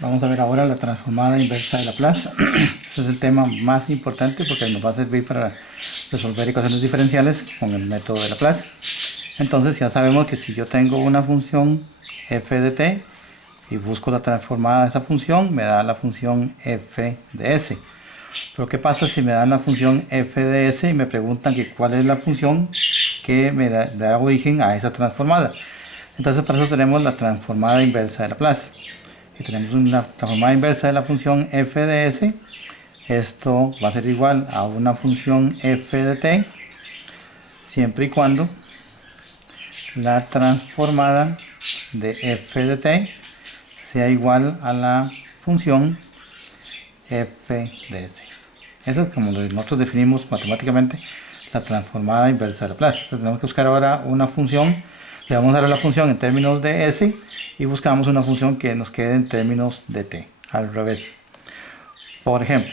Vamos a ver ahora la transformada inversa de Laplace. Este es el tema más importante porque nos va a servir para resolver ecuaciones diferenciales con el método de Laplace. Entonces ya sabemos que si yo tengo una función f de t y busco la transformada de esa función, me da la función f de s. Pero ¿qué pasa si me dan la función f de s y me preguntan que cuál es la función que me da origen a esa transformada? Entonces para eso tenemos la transformada inversa de Laplace. Y tenemos una transformada inversa de la función f de s. Esto va a ser igual a una función f de t siempre y cuando la transformada de f de t sea igual a la función f de s. Eso es como nosotros definimos matemáticamente la transformada inversa de Laplace. Entonces tenemos que buscar ahora una función. Le vamos a dar la función en términos de s y buscamos una función que nos quede en términos de t, al revés. Por ejemplo,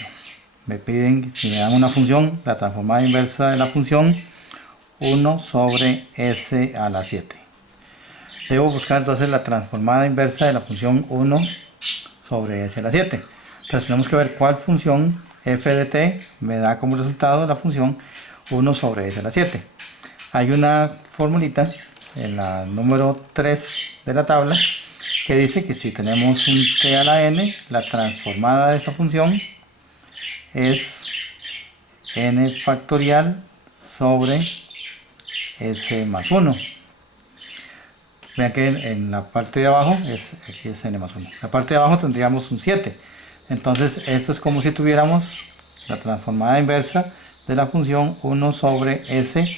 me piden, si me dan una función, la transformada inversa de la función 1 sobre s a la 7. Debo buscar entonces la transformada inversa de la función 1 sobre s a la 7. Entonces tenemos que ver cuál función f de t me da como resultado la función 1 sobre s a la 7. Hay una formulita en la número 3 de la tabla que dice que si tenemos un t a la n, la transformada de esa función es n factorial sobre s más 1. Vean que en la parte de abajo aquí es n más 1. En la parte de abajo tendríamos un 7. Entonces esto es como si tuviéramos la transformada inversa de la función 1 sobre s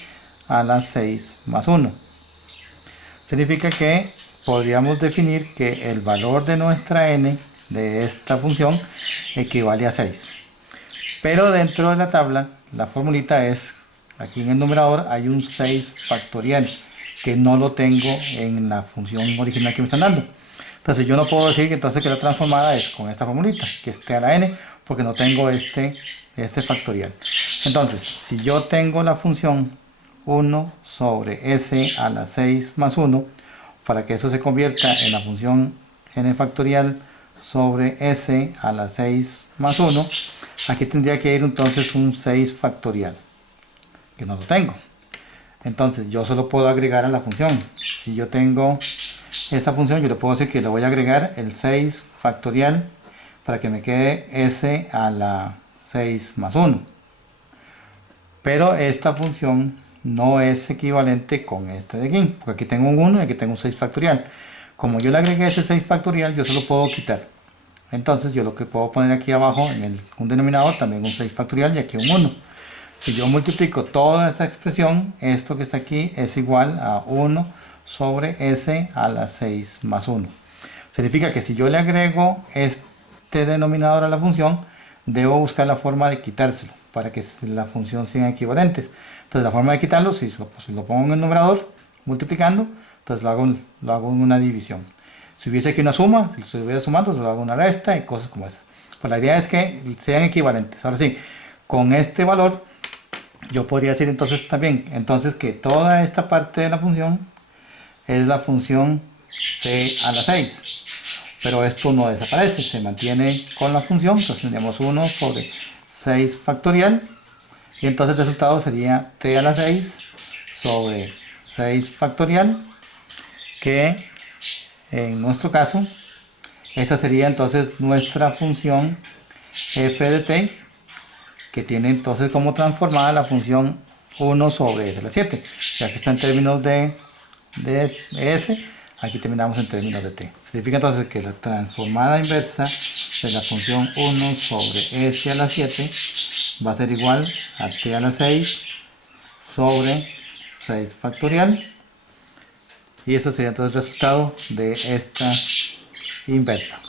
a la 6 más 1. Significa que podríamos definir que el valor de nuestra n de esta función equivale a 6. Pero dentro de la tabla, la formulita es, aquí en el numerador hay un 6 factorial, que no lo tengo en la función original que me están dando. Entonces yo no puedo decir que entonces que la transformada es con esta formulita, que es t a la n, porque no tengo este factorial. Entonces, si yo tengo la función 1 sobre s a la 6 más 1, para que eso se convierta en la función n factorial sobre s a la 6 más 1, aquí tendría que ir entonces un 6 factorial, que no lo tengo. Entonces yo solo puedo agregar a la función. Si yo tengo esta función, yo le puedo decir que le voy a agregar el 6 factorial para que me quede s a la 6 más 1. Pero esta función no es equivalente con este de aquí, porque aquí tengo un 1 y aquí tengo un 6 factorial. Como yo le agregué ese 6 factorial, yo solo puedo quitar. Entonces yo lo que puedo poner aquí abajo en un denominador también un 6 factorial y aquí un 1. Si yo multiplico toda esta expresión, esto que está aquí es igual a 1 sobre s a la 6 más 1. Significa que si yo le agrego este denominador a la función, debo buscar la forma de quitárselo para que la función sean equivalentes. Entonces la forma de quitarlo, si lo pongo en el numerador, multiplicando, entonces lo hago en una división. Si hubiese aquí una suma, si se estuviera sumando, se lo hago una resta y cosas como esas. Pues la idea es que sean equivalentes. Ahora sí, con este valor, yo podría decir entonces también, entonces que toda esta parte de la función es la función t a la 6. Pero esto no desaparece, se mantiene con la función, entonces tendríamos 1 sobre 6 factorial. Y entonces el resultado sería t a la 6 sobre 6 factorial, que en nuestro caso, esta sería entonces nuestra función f de t, que tiene entonces como transformada la función 1 sobre s a la 7. Ya que está en términos de s, aquí terminamos en términos de t. Significa entonces que la transformada inversa de la función 1 sobre s a la 7 va a ser igual a t a la 6 sobre 6 factorial. Y eso sería entonces el resultado de esta inversa.